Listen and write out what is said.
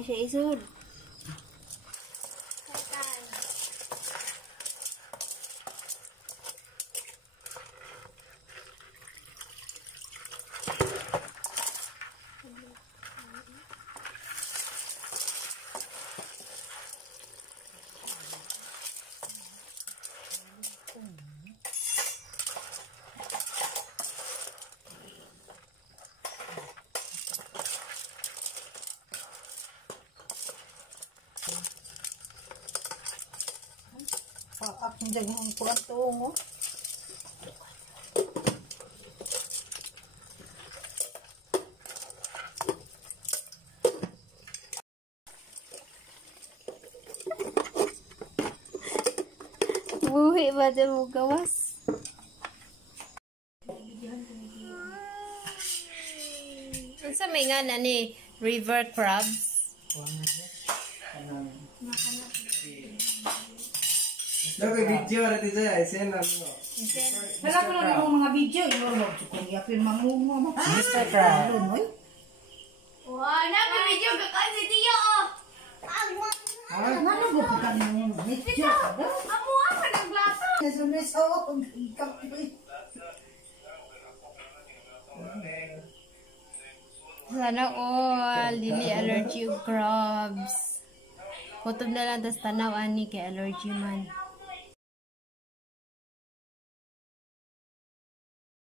na siya isod. Akong jagang kuat tungo. Buhi ba dyan mo gawas? Ano sa may nga na ni river crabs? Dapat video natin siya, isyan lang mo. Wala ko lang yung mga video, yung kung yapin mangungo mo. Mr. Crab. Wah, na video ka kasi tiyo. Ano ba pa kami yung video? Amo apa ng plato? Nasumisaw ako ng kapoy. Sana all, dili allergy of crabs. Kutob na lang tas tanaw ani kay allergy man.